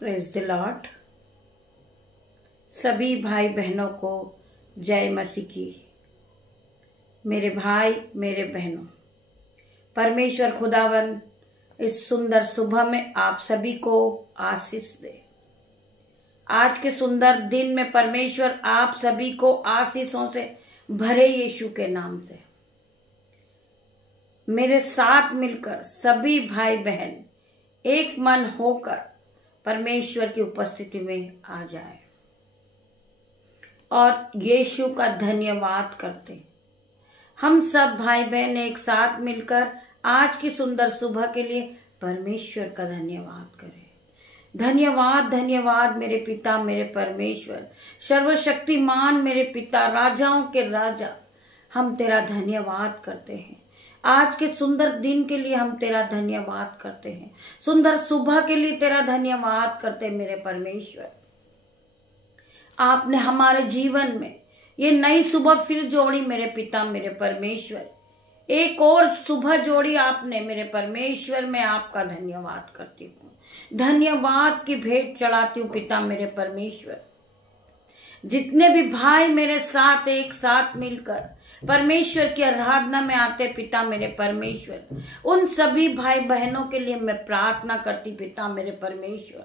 Praise the Lord. सभी भाई बहनों को जय मसीह की। मेरे भाई मेरे बहनों, परमेश्वर खुदावन इस सुंदर सुबह में आप सभी को आशीष दे। आज के सुंदर दिन में परमेश्वर आप सभी को आशीषों से भरे यीशु के नाम से। मेरे साथ मिलकर सभी भाई बहन एक मन होकर परमेश्वर की उपस्थिति में आ जाए और यीशु का धन्यवाद करते हैं। हम सब भाई बहन एक साथ मिलकर आज की सुंदर सुबह के लिए परमेश्वर का धन्यवाद करें। धन्यवाद धन्यवाद मेरे पिता मेरे परमेश्वर, सर्वशक्तिमान मेरे पिता, राजाओं के राजा, हम तेरा धन्यवाद करते हैं। आज के सुंदर दिन के लिए हम तेरा धन्यवाद करते हैं। सुंदर सुबह के लिए तेरा धन्यवाद करते हैं मेरे परमेश्वर। आपने हमारे जीवन में ये नई सुबह फिर जोड़ी मेरे पिता मेरे परमेश्वर। एक और सुबह जोड़ी आपने मेरे परमेश्वर। मैं आपका धन्यवाद करती हूँ। धन्यवाद की भेंट चढ़ाती हूँ पिता मेरे परमेश्वर। जितने भी भाई मेरे साथ एक साथ मिलकर परमेश्वर की आराधना में आते पिता मेरे परमेश्वर, उन सभी भाई बहनों के लिए मैं प्रार्थना करती पिता मेरे परमेश्वर।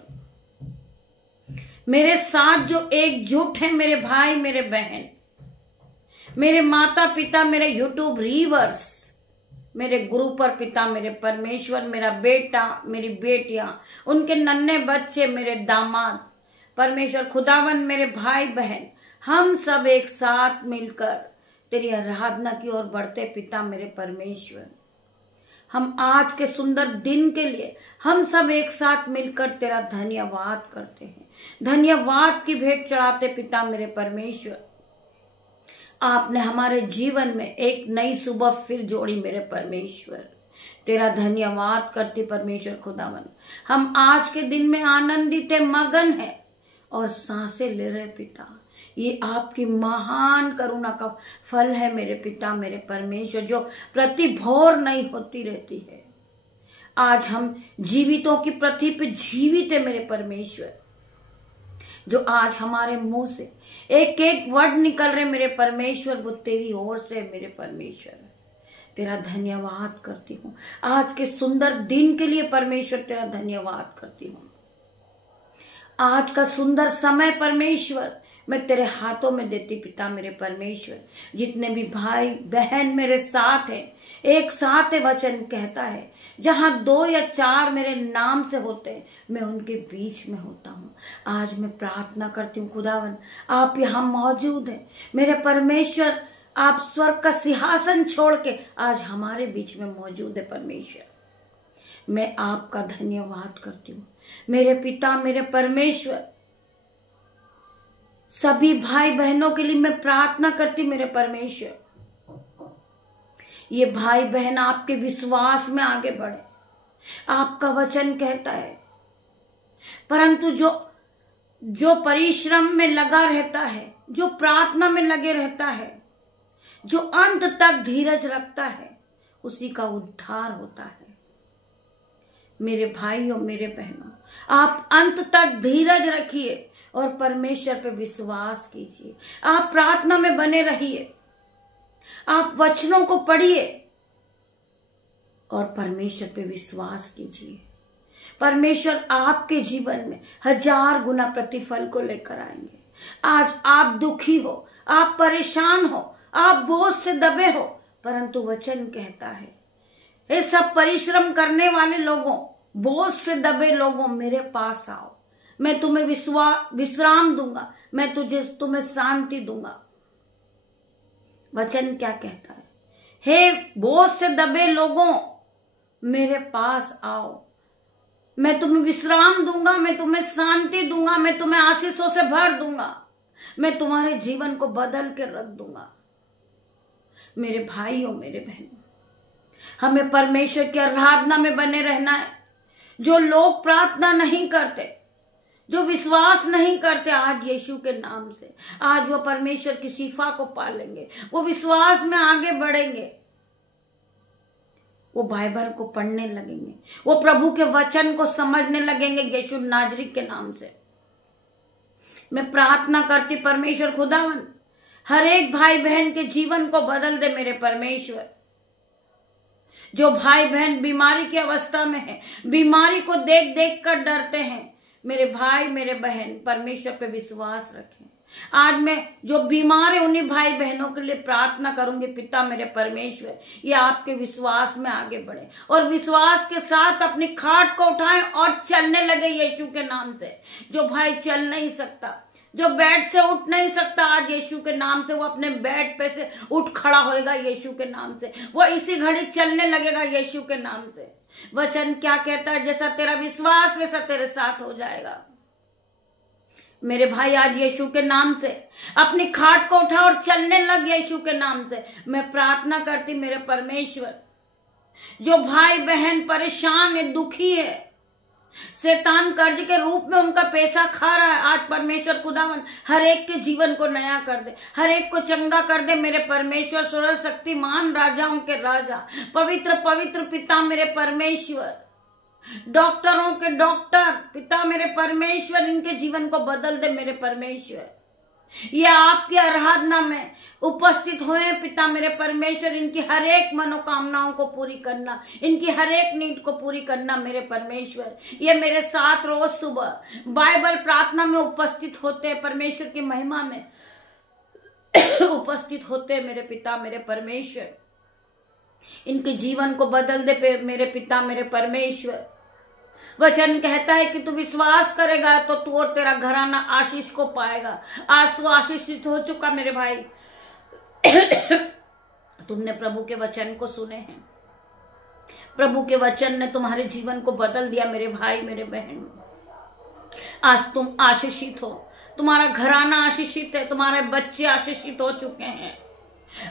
मेरे साथ जो एकजुट है मेरे भाई मेरे बहन, मेरे माता पिता, मेरे यूट्यूब रीवर्स, मेरे गुरु पर पिता मेरे परमेश्वर, मेरा बेटा मेरी बेटियां, उनके नन्हे बच्चे, मेरे दामाद परमेश्वर खुदावन, मेरे भाई बहन, हम सब एक साथ मिलकर तेरी आराधना की ओर बढ़ते पिता मेरे परमेश्वर। हम आज के सुंदर दिन के लिए हम सब एक साथ मिलकर तेरा धन्यवाद करते हैं। धन्यवाद की भेंट चढ़ाते पिता मेरे परमेश्वर। आपने हमारे जीवन में एक नई सुबह फिर जोड़ी मेरे परमेश्वर। तेरा धन्यवाद करती परमेश्वर खुदावन। हम आज के दिन में आनंदित है, मगन है और सांसें ले रहे पिता। ये आपकी महान करुणा का फल है मेरे पिता मेरे परमेश्वर, जो प्रति भोर नहीं होती रहती है। आज हम जीवितों की पृथ्वी पे जीवित है मेरे परमेश्वर। जो आज हमारे मुंह से एक एक वर्ड निकल रहे मेरे परमेश्वर, वो तेरी ओर से मेरे परमेश्वर। तेरा धन्यवाद करती हूँ आज के सुंदर दिन के लिए परमेश्वर। तेरा धन्यवाद करती हूँ। आज का सुंदर समय परमेश्वर मैं तेरे हाथों में देती पिता मेरे परमेश्वर। जितने भी भाई बहन मेरे साथ हैं, एक साथ है, वचन कहता है जहां 2 या 4 मेरे नाम से होते हैं, मैं उनके बीच में होता हूँ। आज मैं प्रार्थना करती हूँ खुदावन, आप यहाँ मौजूद हैं मेरे परमेश्वर। आप स्वर्ग का सिंहासन छोड़ के आज हमारे बीच में मौजूद है परमेश्वर। मैं आपका धन्यवाद करती हूँ मेरे पिता मेरे परमेश्वर। सभी भाई बहनों के लिए मैं प्रार्थना करती मेरे परमेश्वर। ये भाई बहन आपके विश्वास में आगे बढ़े। आपका वचन कहता है, परंतु जो परिश्रम में लगा रहता है, जो प्रार्थना में लगे रहता है, जो अंत तक धीरज रखता है, उसी का उद्धार होता है। मेरे भाइयों मेरे बहनों, आप अंत तक धीरज रखिए और परमेश्वर पे विश्वास कीजिए। आप प्रार्थना में बने रहिए, आप वचनों को पढ़िए और परमेश्वर पे विश्वास कीजिए। परमेश्वर आपके जीवन में 1000 गुना प्रतिफल को लेकर आएंगे। आज आप दुखी हो, आप परेशान हो, आप बोझ से दबे हो, परंतु वचन कहता है, ये सब परिश्रम करने वाले लोगों, बोझ से दबे लोगों, मेरे पास आओ, मैं तुम्हें विश्राम दूंगा, मैं तुम्हें शांति दूंगा। वचन क्या कहता है? हे बोझ से दबे लोगों, मेरे पास आओ, मैं तुम्हें विश्राम दूंगा, मैं तुम्हें शांति दूंगा, मैं तुम्हें आशीषों से भर दूंगा, मैं तुम्हारे जीवन को बदल के रख दूंगा। मेरे भाइयों मेरे बहनों, हमें परमेश्वर की आराधना में बने रहना है। जो लोग प्रार्थना नहीं करते, जो विश्वास नहीं करते, आज यीशु के नाम से आज वो परमेश्वर की शिफा को पालेंगे, वो विश्वास में आगे बढ़ेंगे। वो बाइबल को पढ़ने लगेंगे, वो प्रभु के वचन को समझने लगेंगे यीशु नाजरी के नाम से। मैं प्रार्थना करती परमेश्वर खुदावन हर एक भाई बहन के जीवन को बदल दे मेरे परमेश्वर। जो भाई बहन बीमारी की अवस्था में है, बीमारी को देख देख कर डरते हैं, मेरे भाई मेरे बहन परमेश्वर पे विश्वास रखें। आज मैं जो बीमार है उन्हीं भाई बहनों के लिए प्रार्थना करूंगी, पिता मेरे परमेश्वर ये आपके विश्वास में आगे बढ़े और विश्वास के साथ अपनी खाट को उठाएं और चलने लगे यीशु के नाम से। जो भाई चल नहीं सकता, जो बेड से उठ नहीं सकता, आज यीशु के नाम से वो अपने बेड पे से उठ खड़ा होएगा यीशु के नाम से। वो इसी घड़ी चलने लगेगा यीशु के नाम से। वचन क्या कहता है, जैसा तेरा विश्वास वैसा तेरे साथ हो जाएगा। मेरे भाई आज यीशु के नाम से अपनी खाट को उठा और चलने लग यीशु के नाम से। मैं प्रार्थना करती मेरे परमेश्वर, जो भाई बहन परेशान है, दुखी है, शैतान कर्ज के रूप में उनका पैसा खा रहा है, आज परमेश्वर खुदावन हर एक के जीवन को नया कर दे, हर एक को चंगा कर दे मेरे परमेश्वर। सर्वशक्तिमान राजाओं के राजा, पवित्र पवित्र पिता मेरे परमेश्वर, डॉक्टरों के डॉक्टर पिता मेरे परमेश्वर, इनके जीवन को बदल दे मेरे परमेश्वर। ये आपकी आराधना में उपस्थित हुए पिता मेरे परमेश्वर, इनकी हर एक मनोकामनाओं को पूरी करना, इनकी हर एक नीड को पूरी करना मेरे परमेश्वर। ये मेरे साथ रोज सुबह बाइबल प्रार्थना में उपस्थित होते, परमेश्वर की महिमा में उपस्थित होते मेरे पिता मेरे परमेश्वर, इनके जीवन को बदल दे मेरे पिता मेरे परमेश्वर। वचन कहता है कि तू विश्वास करेगा तो तू और तेरा घराना आशीष को पाएगा। आज तू आशीषित हो चुका मेरे भाई। तुमने प्रभु के वचन को सुने हैं, प्रभु के वचन ने तुम्हारे जीवन को बदल दिया मेरे भाई मेरे बहन। आज तुम आशीषित हो, तुम्हारा घराना आशीषित है, तुम्हारे बच्चे आशीषित हो चुके हैं,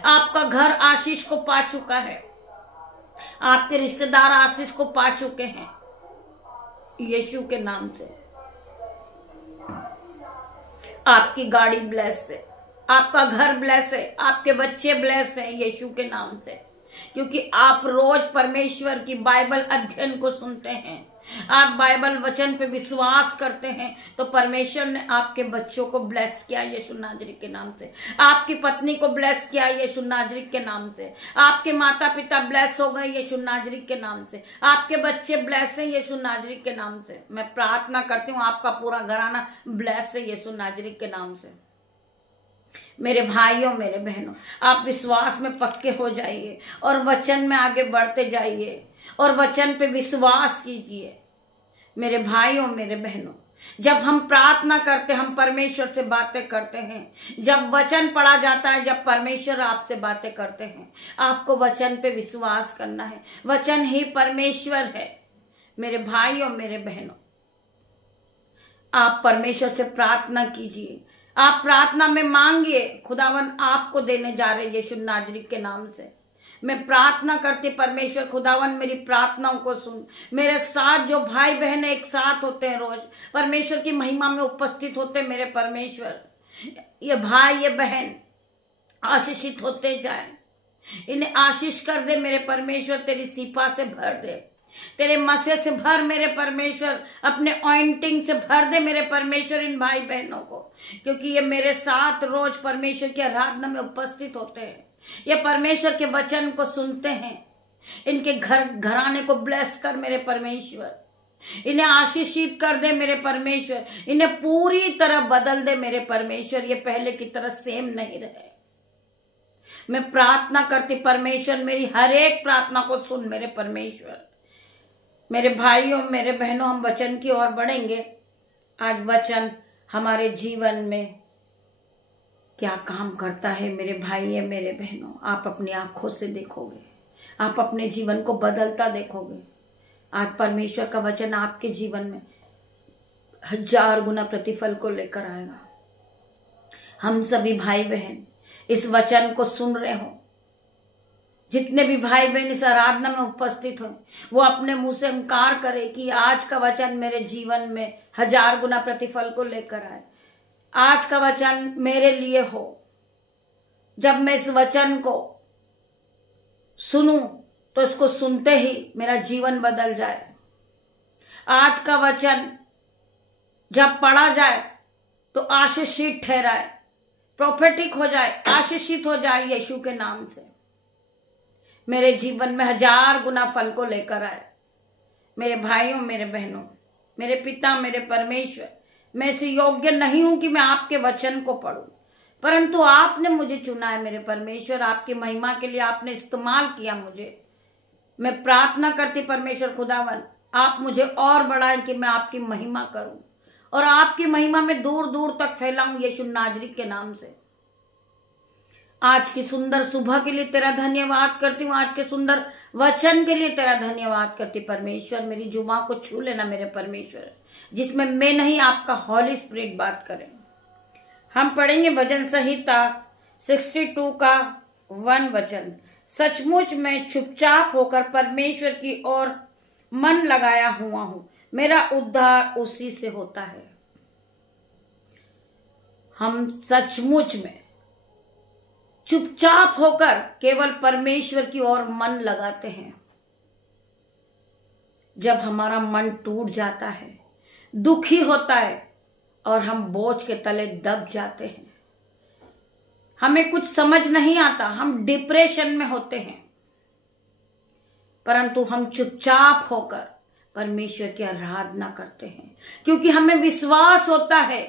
आपका घर आशीष को पा चुका है, आपके रिश्तेदार आशीष को पा चुके हैं यीशु के नाम से। आपकी गाड़ी ब्लेस है, आपका घर ब्लेस है, आपके बच्चे ब्लेस है यीशु के नाम से, क्योंकि आप रोज परमेश्वर की बाइबल अध्ययन को सुनते हैं, आप बाइबल वचन पे विश्वास करते हैं, तो परमेश्वर ने आपके बच्चों को ब्लेस किया यीशु नाजरी के नाम से, आपकी पत्नी को ब्लेस किया यीशु नाजरी के नाम से, आपके माता पिता ब्लेस हो गए यीशु नाजरी के नाम से, आपके बच्चे ब्लेस हैं यीशु नाजरी के नाम से। मैं प्रार्थना करती हूँ आपका पूरा घराना ब्लेस है यीशु नाजरी के नाम से। मेरे भाइयों मेरे बहनों, आप विश्वास में पक्के हो जाइए और वचन में आगे बढ़ते जाइए और वचन पे विश्वास कीजिए। मेरे भाइयों मेरे बहनों, जब हम प्रार्थना करते, हम परमेश्वर से बातें करते हैं, जब वचन पढ़ा जाता है, जब परमेश्वर आपसे बातें करते हैं, आपको वचन पे विश्वास करना है। वचन ही परमेश्वर है। मेरे भाइयों मेरे बहनों, आप परमेश्वर से प्रार्थना कीजिए, आप प्रार्थना में मांगिए, खुदावन आपको देने जा रहे यीशु नाजरी के नाम से। मैं प्रार्थना करती परमेश्वर खुदावन मेरी प्रार्थनाओं को सुन। मेरे साथ जो भाई बहन एक साथ होते हैं, रोज परमेश्वर की महिमा में उपस्थित होते मेरे परमेश्वर, ये भाई ये बहन आशीषित होते जाए, इन्हें आशीष कर दे मेरे परमेश्वर, तेरी सिपा से भर दे, तेरे मसे से भर मेरे परमेश्वर, अपने ऑइंटिंग से भर दे मेरे परमेश्वर इन भाई बहनों को, क्योंकि ये मेरे साथ रोज परमेश्वर की आराधना में उपस्थित होते हैं, ये परमेश्वर के वचन को सुनते हैं। इनके घराने को ब्लेस कर मेरे परमेश्वर, इन्हें आशीषित कर दे मेरे परमेश्वर, इन्हें पूरी तरह बदल दे मेरे परमेश्वर, ये पहले की तरह सेम नहीं रहे। मैं प्रार्थना करती परमेश्वर मेरी हर एक प्रार्थना को सुन मेरे परमेश्वर। मेरे भाइयों मेरे बहनों, हम वचन की ओर बढ़ेंगे। आज वचन हमारे जीवन में क्या काम करता है मेरे भाई मेरे बहनों, आप अपनी आंखों से देखोगे, आप अपने जीवन को बदलता देखोगे। आज परमेश्वर का वचन आपके जीवन में 1000 गुना प्रतिफल को लेकर आएगा। हम सभी भाई बहन इस वचन को सुन रहे हो, जितने भी भाई बहन इस आराधना में उपस्थित हो, वो अपने मुंह से इनकार करे कि आज का वचन मेरे जीवन में 1000 गुना प्रतिफल को लेकर आए। आज का वचन मेरे लिए हो। जब मैं इस वचन को सुनूं, तो इसको सुनते ही मेरा जीवन बदल जाए। आज का वचन जब पढ़ा जाए तो आशीषित ठहराए, प्रोफेटिक हो जाए, आशीषित हो जाए यीशु के नाम से। मेरे जीवन में 1000 गुना फल को लेकर आए। मेरे भाइयों, मेरे बहनों, मेरे पिता, मेरे परमेश्वर, मैं इसे योग्य नहीं हूं कि मैं आपके वचन को पढ़ूं, परंतु आपने मुझे चुना है मेरे परमेश्वर। आपकी महिमा के लिए आपने इस्तेमाल किया मुझे। मैं प्रार्थना करती परमेश्वर खुदावन, आप मुझे और बढ़ाएं कि मैं आपकी महिमा करूं और आपकी महिमा में दूर दूर तक फैलाऊं यीशु नाजरी के नाम से। आज की सुंदर सुबह के लिए तेरा धन्यवाद करती हूँ। आज के सुंदर वचन के लिए तेरा धन्यवाद करती परमेश्वर। मेरी जुबान को छू लेना मेरे परमेश्वर, जिसमें मैं नहीं आपका हॉली स्पिरिट बात करें। हम पढ़ेंगे भजन संहिता 62 का 1 वचन। सचमुच मैं चुपचाप होकर परमेश्वर की ओर मन लगाया हुआ हूं, मेरा उद्धार उसी से होता है। हम सचमुच में चुपचाप होकर केवल परमेश्वर की ओर मन लगाते हैं। जब हमारा मन टूट जाता है, दुखी होता है और हम बोझ के तले दब जाते हैं, हमें कुछ समझ नहीं आता, हम डिप्रेशन में होते हैं, परंतु हम चुपचाप होकर परमेश्वर की आराधना करते हैं, क्योंकि हमें विश्वास होता है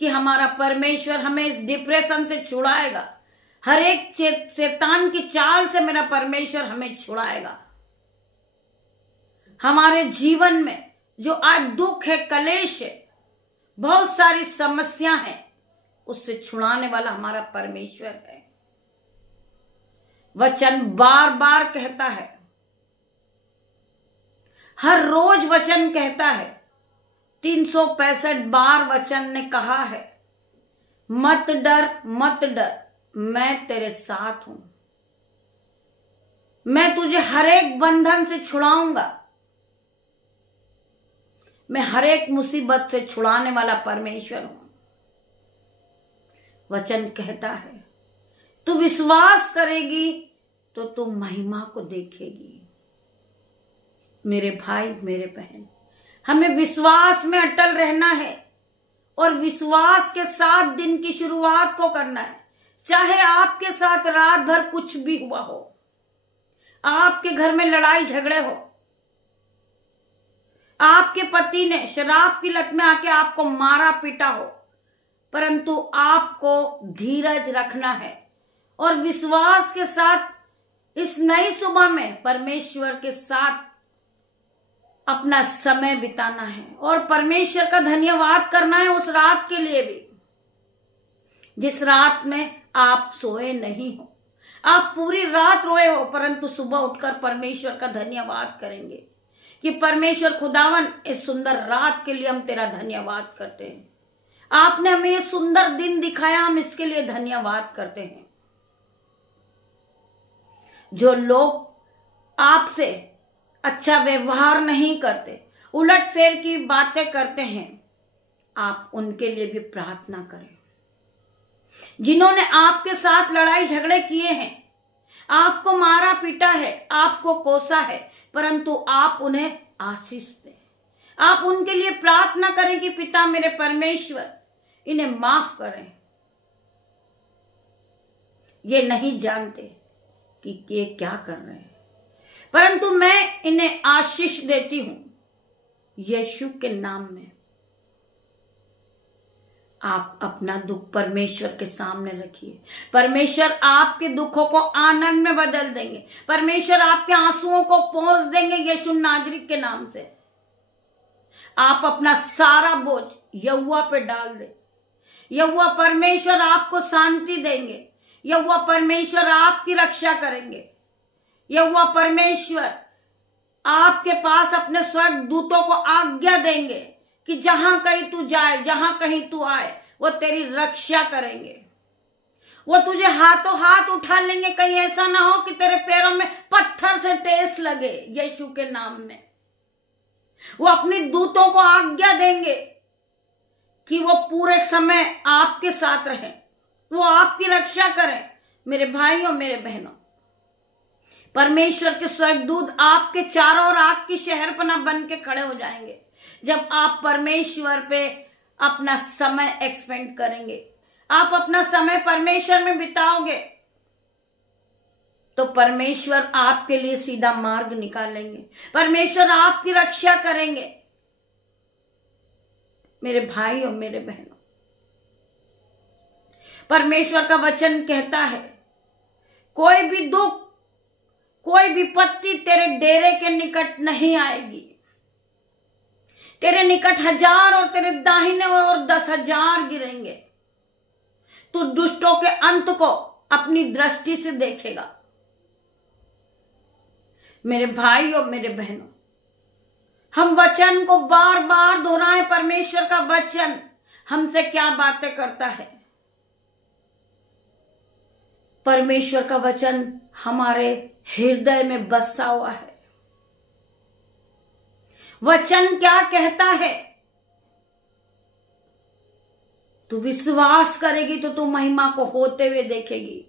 कि हमारा परमेश्वर हमें इस डिप्रेशन से छुड़ाएगा। हर एक शैतान की चाल से मेरा परमेश्वर हमें छुड़ाएगा। हमारे जीवन में जो आज दुख है, कलेश है, बहुत सारी समस्या है, उससे छुड़ाने वाला हमारा परमेश्वर है। वचन बार बार कहता है, हर रोज वचन कहता है, 365 बार वचन ने कहा है, मत डर मत डर, मैं तेरे साथ हूं, मैं तुझे हर एक बंधन से छुड़ाऊंगा, मैं हर एक मुसीबत से छुड़ाने वाला परमेश्वर हूं। वचन कहता है, तू विश्वास करेगी तो तू महिमा को देखेगी। मेरे भाई, मेरे बहन, हमें विश्वास में अटल रहना है और विश्वास के साथ दिन की शुरुआत को करना है। चाहे आपके साथ रात भर कुछ भी हुआ हो, आपके घर में लड़ाई झगड़े हो, आपके पति ने शराब की लत में आके आपको मारा पीटा हो, परंतु आपको धीरज रखना है और विश्वास के साथ इस नई सुबह में परमेश्वर के साथ अपना समय बिताना है और परमेश्वर का धन्यवाद करना है उस रात के लिए भी, जिस रात में आप सोए नहीं हो। आप पूरी रात रोए हो, परंतु सुबह उठकर परमेश्वर का धन्यवाद करेंगे कि परमेश्वर खुदावन, इस सुंदर रात के लिए हम तेरा धन्यवाद करते हैं। आपने हमें ये सुंदर दिन दिखाया, हम इसके लिए धन्यवाद करते हैं। जो लोग आपसे अच्छा व्यवहार नहीं करते, उलट फेर की बातें करते हैं, आप उनके लिए भी प्रार्थना करें। जिन्होंने आपके साथ लड़ाई झगड़े किए हैं, आपको मारा पीटा है, आपको कोसा है, परंतु आप उन्हें आशीष दें। आप उनके लिए प्रार्थना करें कि पिता मेरे परमेश्वर, इन्हें माफ करें, ये नहीं जानते कि ये क्या कर रहे हैं, परंतु मैं इन्हें आशीष देती हूं यीशु के नाम में। आप अपना दुख परमेश्वर के सामने रखिए। परमेश्वर आपके दुखों को आनंद में बदल देंगे। परमेश्वर आपके आंसुओं को पोंछ देंगे यीशु नाजरी के नाम से। आप अपना सारा बोझ यहोवा पे डाल दें। यहोवा परमेश्वर आपको शांति देंगे। यहोवा परमेश्वर आपकी रक्षा करेंगे। यहोवा परमेश्वर आपके पास अपने स्वर्ग दूतों को आज्ञा देंगे कि जहां कहीं तू जाए, जहां कहीं तू आए, वो तेरी रक्षा करेंगे। वो तुझे हाथों हाथ उठा लेंगे, कहीं ऐसा ना हो कि तेरे पैरों में पत्थर से ठेस लगे। यीशु के नाम में वो अपनी दूतों को आज्ञा देंगे कि वो पूरे समय आपके साथ रहें, वो आपकी रक्षा करें। मेरे भाइयों, मेरे बहनों, परमेश्वर के स्वर्गदूत आपके चारों ओर आग की शहरपनाह बन के खड़े हो जाएंगे जब आप परमेश्वर पे अपना समय एक्सपेंड करेंगे। आप अपना समय परमेश्वर में बिताओगे तो परमेश्वर आपके लिए सीधा मार्ग निकालेंगे, परमेश्वर आपकी रक्षा करेंगे। मेरे भाई और मेरे बहनों, परमेश्वर का वचन कहता है कोई भी दुख, कोई विपत्ति तेरे डेरे के निकट नहीं आएगी। तेरे निकट 1000 और तेरे दाहिने ओर 10,000 गिरेंगे। तू दुष्टों के अंत को अपनी दृष्टि से देखेगा। मेरे भाई और मेरे बहनों, हम वचन को बार बार दोहराएं। परमेश्वर का वचन हमसे क्या बातें करता है? परमेश्वर का वचन हमारे हृदय में बसा हुआ है। वचन क्या कहता है? तू विश्वास करेगी तो तू महिमा को होते हुए देखेगी।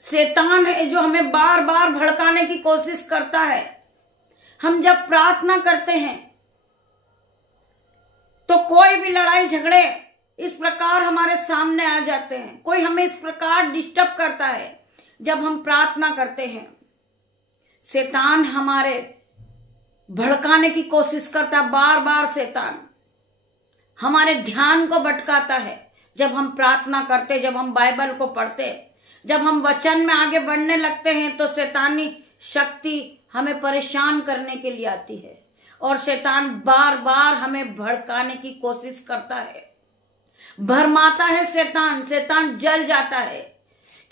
शैतान है जो हमें बार बार भड़काने की कोशिश करता है। हम जब प्रार्थना करते हैं तो कोई भी लड़ाई झगड़े इस प्रकार हमारे सामने आ जाते हैं। कोई हमें इस प्रकार डिस्टर्ब करता है जब हम प्रार्थना करते हैं। शैतान हमारे भड़काने की कोशिश करता है। बार बार शैतान हमारे ध्यान को भटकाता है। जब हम प्रार्थना करते, जब हम बाइबल को पढ़ते, जब हम वचन में आगे बढ़ने लगते हैं तो शैतानी शक्ति हमें परेशान करने के लिए आती है और शैतान बार बार हमें भड़काने की कोशिश करता है, भरमाता है। शैतान जल जाता है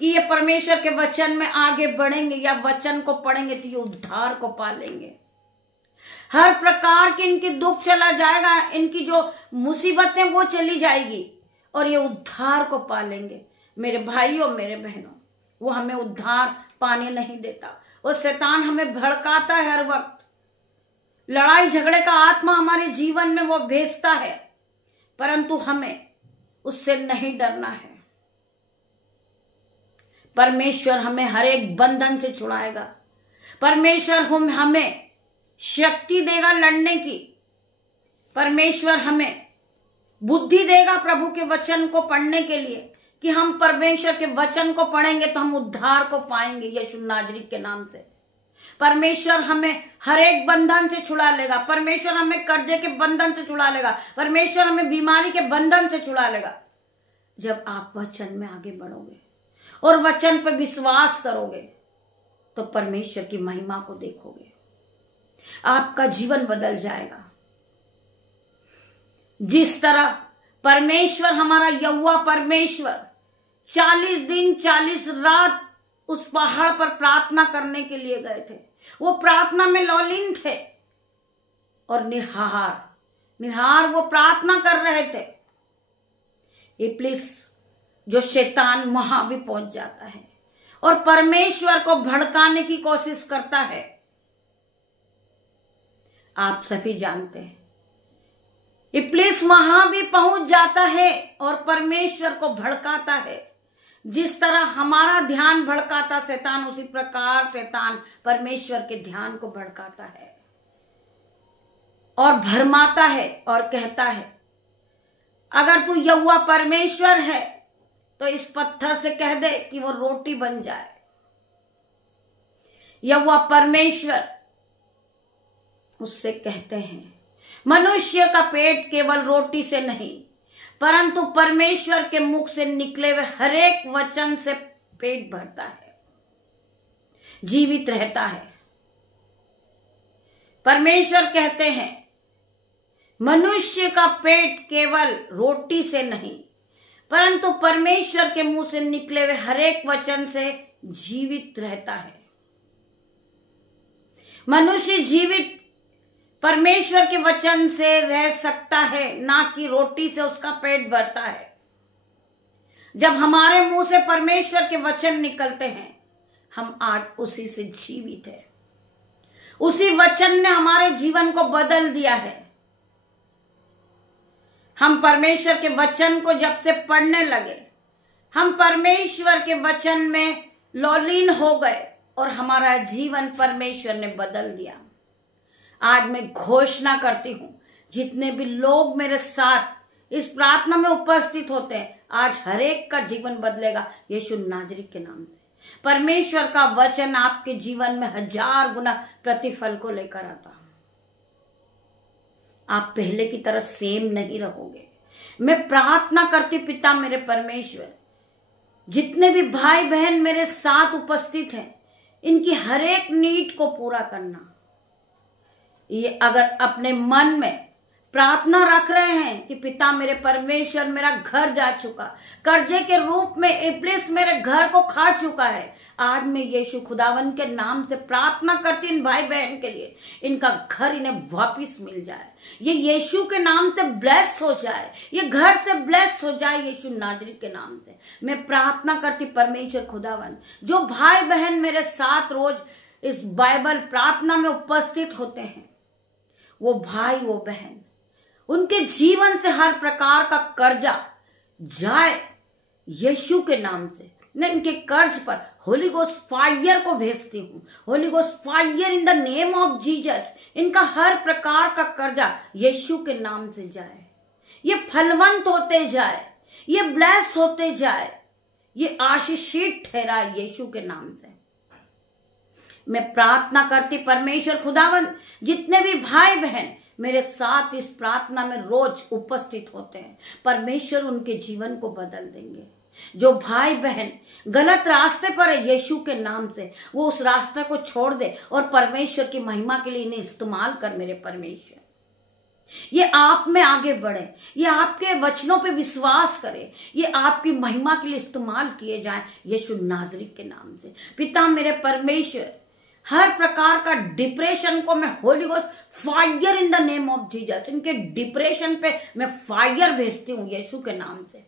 कि ये परमेश्वर के वचन में आगे बढ़ेंगे या वचन को पढ़ेंगे तो ये उद्धार को पा लेंगे। हर प्रकार के इनकी दुख चला जाएगा, इनकी जो मुसीबतें वो चली जाएगी और ये उद्धार को पा लेंगे। मेरे भाइयों मेरे बहनों, वो हमें उद्धार पाने नहीं देता। वो शैतान हमें भड़काता है हर वक्त। लड़ाई झगड़े का आत्मा हमारे जीवन में वो भेजता है, परंतु हमें उससे नहीं डरना है। परमेश्वर हमें हर एक बंधन से छुड़ाएगा। परमेश्वर हमें शक्ति देगा लड़ने की। परमेश्वर हमें बुद्धि देगा प्रभु के वचन को पढ़ने के लिए कि हम परमेश्वर के वचन को पढ़ेंगे तो हम उद्धार को पाएंगे यीशु नाजरीत के नाम से। परमेश्वर हमें हर एक बंधन से छुड़ा लेगा। परमेश्वर हमें कर्जे के बंधन से छुड़ा लेगा। परमेश्वर हमें बीमारी के बंधन से छुड़ा लेगा। जब आप वचन में आगे बढ़ोगे और वचन पर विश्वास करोगे तो परमेश्वर की महिमा को देखोगे। आपका जीवन बदल जाएगा। जिस तरह परमेश्वर, हमारा यहोवा परमेश्वर 40 दिन 40 रात उस पहाड़ पर प्रार्थना करने के लिए गए थे। वो प्रार्थना में लौलीन थे और निहार वो प्रार्थना कर रहे थे। इब्लिस जो शैतान वहां भी पहुंच जाता है और परमेश्वर को भड़काने की कोशिश करता है। आप सभी जानते हैं इब्लिस वहां भी पहुंच जाता है और परमेश्वर को भड़काता है। जिस तरह हमारा ध्यान भड़काता शैतान, उसी प्रकार शैतान परमेश्वर के ध्यान को भड़काता है और भरमाता है और कहता है अगर तू यहोवा परमेश्वर है तो इस पत्थर से कह दे कि वो रोटी बन जाए। यहोवा परमेश्वर उससे कहते हैं मनुष्य का पेट केवल रोटी से नहीं परंतु परमेश्वर के मुख से निकले हुए हर एक वचन से पेट भरता है, जीवित रहता है। परमेश्वर कहते हैं मनुष्य का पेट केवल रोटी से नहीं परंतु परमेश्वर के मुंह से निकले हुए हर एक वचन से जीवित रहता है। मनुष्य जीवित परमेश्वर के वचन से रह सकता है, ना कि रोटी से उसका पेट भरता है। जब हमारे मुंह से परमेश्वर के वचन निकलते हैं हम आज उसी से जीवित है। उसी वचन ने हमारे जीवन को बदल दिया है। हम परमेश्वर के वचन को जब से पढ़ने लगे, हम परमेश्वर के वचन में लौलीन हो गए, और हमारा जीवन परमेश्वर ने बदल दिया। आज मैं घोषणा करती हूं, जितने भी लोग मेरे साथ इस प्रार्थना में उपस्थित होते हैं, आज हर एक का जीवन बदलेगा यीशु नाजरी के नाम से। परमेश्वर का वचन आपके जीवन में 1000 गुना प्रतिफल को लेकर आता। आप पहले की तरह सेम नहीं रहोगे। मैं प्रार्थना करती पिता मेरे परमेश्वर, जितने भी भाई बहन मेरे साथ उपस्थित हैं, इनकी हर एक नीड को पूरा करना। ये अगर अपने मन में प्रार्थना रख रहे हैं कि पिता मेरे परमेश्वर, मेरा घर जा चुका, कर्जे के रूप में इब्लिस मेरे घर को खा चुका है, आज मैं यीशु खुदावन के नाम से प्रार्थना करती इन भाई बहन के लिए, इनका घर इन्हें वापिस मिल जाए, ये यीशु के नाम से ब्लेस हो जाए, ये घर से ब्लेस हो जाए यीशु नाजरी के नाम से। मैं प्रार्थना करती परमेश्वर खुदावन, जो भाई बहन मेरे साथ रोज इस बाइबल प्रार्थना में उपस्थित होते हैं, वो भाई वो बहन, उनके जीवन से हर प्रकार का कर्जा जाए यीशु के नाम से। मैं इनके कर्ज पर होली गोस्ट फायर को भेजती हूं। Holi ghost fire in the name of Jesus. इनका हर प्रकार का कर्जा यीशु के नाम से जाए, ये फलवंत होते जाए, ये ब्लेस होते जाए, ये आशीषित ठहराए यीशु के नाम से। मैं प्रार्थना करती परमेश्वर खुदावन, जितने भी भाई बहन मेरे साथ इस प्रार्थना में रोज उपस्थित होते हैं, परमेश्वर उनके जीवन को बदल देंगे। जो भाई बहन गलत रास्ते पर है, यीशु के नाम से वो उस रास्ते को छोड़ दे और परमेश्वर की महिमा के लिए इन्हें इस्तेमाल कर मेरे परमेश्वर। ये आप में आगे बढ़े, ये आपके वचनों पे विश्वास करे, ये आपकी महिमा के लिए इस्तेमाल किए जाएं यीशु नाजरी के नाम से। पिता मेरे परमेश्वर, हर प्रकार का डिप्रेशन को मैं Holi ghost fire in the name of Jesus, इनके डिप्रेशन पे मैं फायर भेजती हूँ यीशु के नाम से।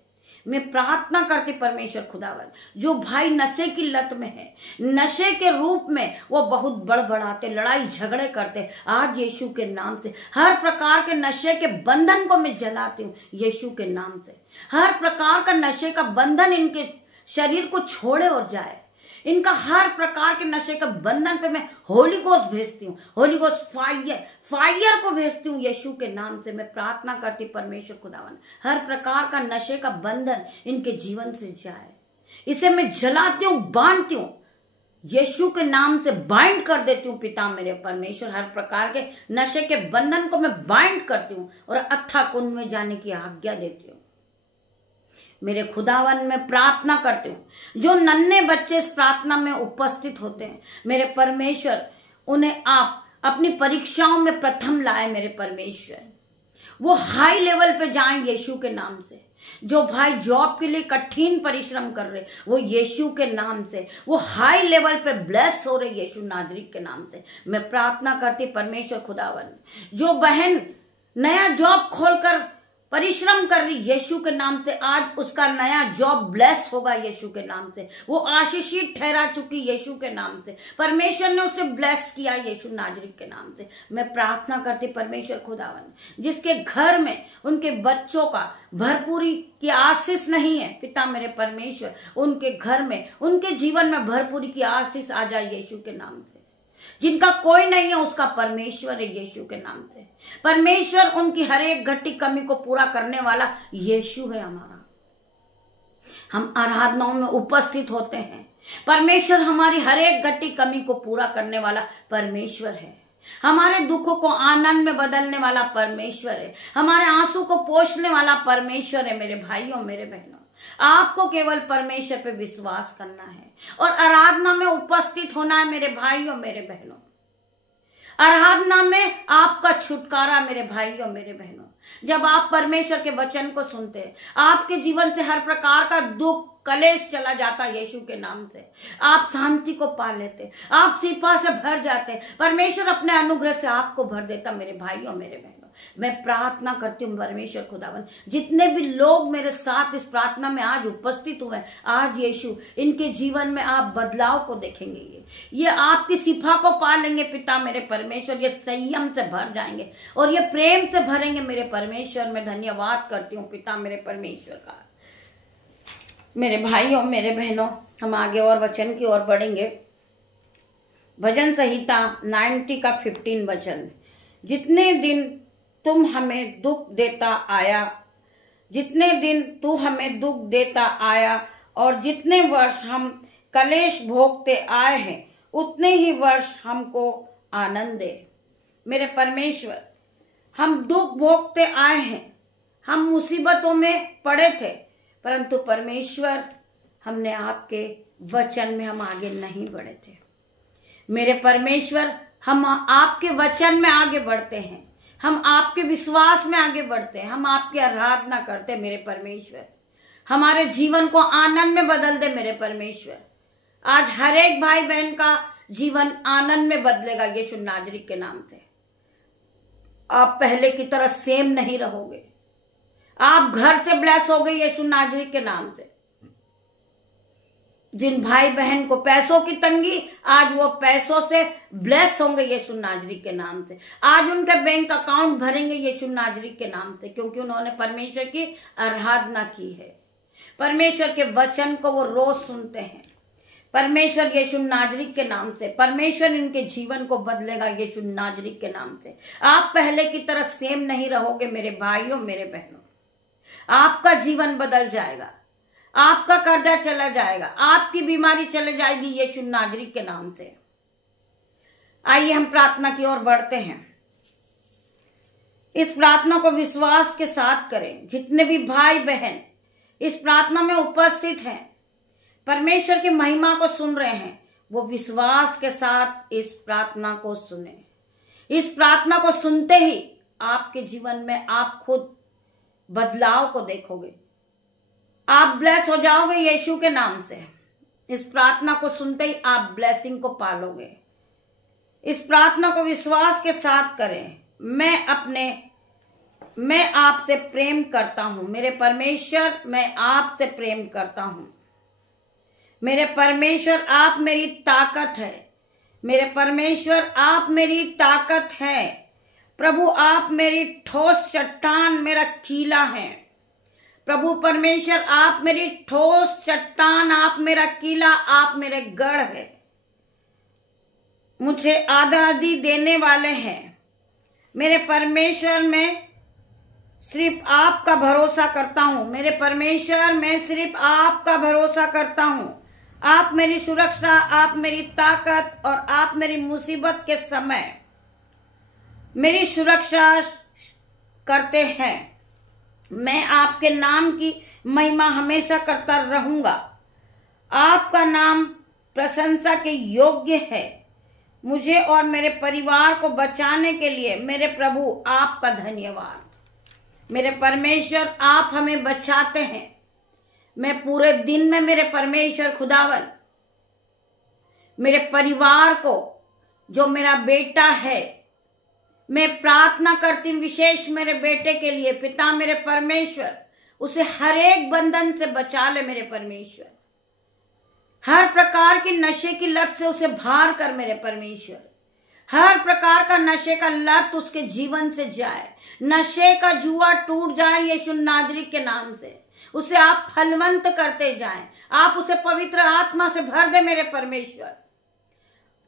मैं प्रार्थना करती परमेश्वर खुदावन, जो भाई नशे की लत में है, नशे के रूप में वो बहुत बड़बड़ाते, लड़ाई झगड़े करते, आज यीशु के नाम से हर प्रकार के नशे के बंधन को मैं जलाती हूँ यीशु के नाम से। हर प्रकार का नशे का बंधन इनके शरीर को छोड़े और जाए। इनका हर प्रकार के नशे के बंधन पे मैं होली गोस्ट भेजती हूँ, होली गोस्ट फायर को भेजती हूँ यीशु के नाम से। मैं प्रार्थना करती परमेश्वर खुदावन, हर प्रकार का नशे का बंधन इनके जीवन से जाए, इसे मैं जलाती हूँ, बांधती हूँ यीशु के नाम से, बाइंड कर देती हूँ पिता मेरे परमेश्वर। हर प्रकार के नशे के बंधन को मैं बाइंड करती हूँ और अथाह कुंड में जाने की आज्ञा देती हूँ। मेरे खुदावन में प्रार्थना करती हूँ, जो नन्हे बच्चे इस प्रार्थना में उपस्थित होते हैं, मेरे परमेश्वर उन्हें आप अपनी परीक्षाओं में प्रथम लाए मेरे परमेश्वर, वो हाई लेवल पे जाएं यीशु के नाम से। जो भाई जॉब के लिए कठिन परिश्रम कर रहे, वो यीशु के नाम से वो हाई लेवल पे ब्लेस हो रहे यीशु नाजरी के नाम से। मैं प्रार्थना करती परमेश्वर खुदावन, जो बहन नया जॉब खोलकर परिश्रम कर रही यीशु के नाम से, आज उसका नया जॉब ब्लेस होगा यीशु के नाम से। वो आशीषित ठहरा चुकी यीशु के नाम से, परमेश्वर ने उसे ब्लेस किया यीशु नाजरी के नाम से। मैं प्रार्थना करती परमेश्वर खुदावन, जिसके घर में उनके बच्चों का भरपूरी की आशीष नहीं है, पिता मेरे परमेश्वर उनके घर में, उनके जीवन में भरपूरी की आशीष आ जाए यीशु के नाम से। जिनका कोई नहीं है उसका परमेश्वर है यीशु के नाम से। परमेश्वर उनकी हर एक घटी कमी को पूरा करने वाला यीशु है हमारा। हम आराधनाओं में उपस्थित होते हैं, परमेश्वर हमारी हर एक घटी कमी को पूरा करने वाला परमेश्वर है। हमारे दुखों को आनंद में बदलने वाला परमेश्वर है, हमारे आंसू को पोंछने वाला परमेश्वर है। मेरे भाइयों मेरे बहनों, आपको केवल परमेश्वर पे विश्वास करना है और आराधना में उपस्थित होना है मेरे भाइयों मेरे बहनों। आराधना में आपका छुटकारा मेरे भाइयों मेरे बहनों। जब आप परमेश्वर के वचन को सुनते हैं, आपके जीवन से हर प्रकार का दुख कलेश चला जाता यीशु के नाम से। आप शांति को पा लेते, आप सिपा से भर जाते, परमेश्वर अपने अनुग्रह से आपको भर देता मेरे भाइयों मेरे बहनों। मैं प्रार्थना करती हूँ परमेश्वर खुदावन, जितने भी लोग मेरे साथ इस प्रार्थना में आज उपस्थित हुए, आज यीशु इनके जीवन में आप बदलाव को देखेंगे, ये आपकी सिफा को पा लेंगे पिता मेरे परमेश्वर। ये संयम से भर जाएंगे और ये प्रेम से भरेंगे मेरे परमेश्वर। मैं धन्यवाद करती हूँ पिता मेरे परमेश्वर का। मेरे भाइयों मेरे बहनों, हम आगे और वचन की ओर बढ़ेंगे। भजन संहिता 90 का 15 वचन, जितने दिन तुम हमें दुख देता आया, जितने दिन तू हमें दुख देता आया और जितने वर्ष हम कलेश भोगते आए हैं उतने ही वर्ष हमको आनंद दे। मेरे परमेश्वर, हम दुख भोगते आए हैं, हम मुसीबतों में पड़े थे, परंतु परमेश्वर हमने आपके वचन में हम आगे नहीं बढ़े थे। मेरे परमेश्वर, हम आपके वचन में आगे बढ़ते हैं, हम आपके विश्वास में आगे बढ़ते हैं, हम आपकी आराधना करते हैं। मेरे परमेश्वर, हमारे जीवन को आनंद में बदल दे। मेरे परमेश्वर, आज हर एक भाई बहन का जीवन आनंद में बदलेगा यीशु नाजरीत के नाम से। आप पहले की तरह सेम नहीं रहोगे, आप घर से ब्लेस हो गए यीशु नाजरीत के नाम से। जिन भाई बहन को पैसों की तंगी, आज वो पैसों से ब्लेस होंगे यीशु नाजरीत के नाम से। आज उनके बैंक अकाउंट भरेंगे यीशु नाजरीत के नाम से, क्योंकि उन्होंने परमेश्वर की आराधना की है। परमेश्वर के वचन को वो रोज सुनते हैं। परमेश्वर यीशु नाजरीत के नाम से, परमेश्वर इनके जीवन को बदलेगा यीशु नाजरीत के नाम से। आप पहले की तरह सेम नहीं रहोगे मेरे भाइयों, मेरे बहनों। आपका जीवन बदल जाएगा, आपका कर्जा चला जाएगा, आपकी बीमारी चले जाएगी यीशु नाजरीत के नाम से। आइए हम प्रार्थना की ओर बढ़ते हैं। इस प्रार्थना को विश्वास के साथ करें। जितने भी भाई बहन इस प्रार्थना में उपस्थित हैं, परमेश्वर की महिमा को सुन रहे हैं, वो विश्वास के साथ इस प्रार्थना को सुने। इस प्रार्थना को सुनते ही आपके जीवन में आप खुद बदलाव को देखोगे, आप ब्लेस हो जाओगे यीशु के नाम से। इस प्रार्थना को सुनते ही आप ब्लेसिंग को पालोगे। इस प्रार्थना को विश्वास के साथ करें। मैं आपसे प्रेम करता हूं मेरे परमेश्वर, मैं आपसे प्रेम करता हूं मेरे परमेश्वर। आप मेरी ताकत है मेरे परमेश्वर, आप मेरी ताकत है प्रभु। आप मेरी ठोस चट्टान, मेरा किला है प्रभु परमेश्वर। आप मेरी ठोस चट्टान, आप मेरा किला, आप मेरे गढ़ है। मुझे आजादी देने वाले हैं मेरे परमेश्वर। मैं सिर्फ आपका भरोसा करता हूं मेरे परमेश्वर, मैं सिर्फ आपका भरोसा करता हूं। आप मेरी सुरक्षा, आप मेरी ताकत और आप मेरी मुसीबत के समय मेरी सुरक्षा करते हैं। मैं आपके नाम की महिमा हमेशा करता रहूंगा। आपका नाम प्रशंसा के योग्य है। मुझे और मेरे परिवार को बचाने के लिए मेरे प्रभु आपका धन्यवाद। मेरे परमेश्वर, आप हमें बचाते हैं। मैं पूरे दिन में मेरे परमेश्वर खुदावन, मेरे परिवार को, जो मेरा बेटा है, मैं प्रार्थना करती हूँ विशेष मेरे बेटे के लिए। पिता मेरे परमेश्वर, उसे हर एक बंधन से बचा ले मेरे परमेश्वर। हर प्रकार की नशे की लत से उसे बाहर कर मेरे परमेश्वर। हर प्रकार का नशे का लत उसके जीवन से जाए, नशे का जुआ टूट जाए यीशु नाजरीत के नाम से। उसे आप फलवंत करते जाएं, आप उसे पवित्र आत्मा से भर दे मेरे परमेश्वर।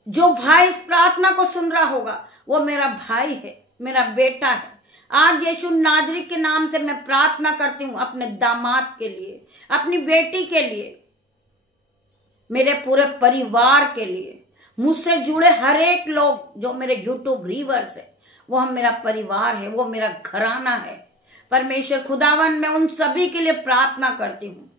जो भाई इस प्रार्थना को सुन रहा होगा वो मेरा भाई है, मेरा बेटा है। आज यीशु नाजरीत के नाम से मैं प्रार्थना करती हूँ अपने दामाद के लिए, अपनी बेटी के लिए, मेरे पूरे परिवार के लिए। मुझसे जुड़े हर एक लोग जो मेरे यूट्यूब रीवर्स है, वो हम मेरा परिवार है, वो मेरा घराना है। परमेश्वर खुदावन, मैं उन सभी के लिए प्रार्थना करती हूँ।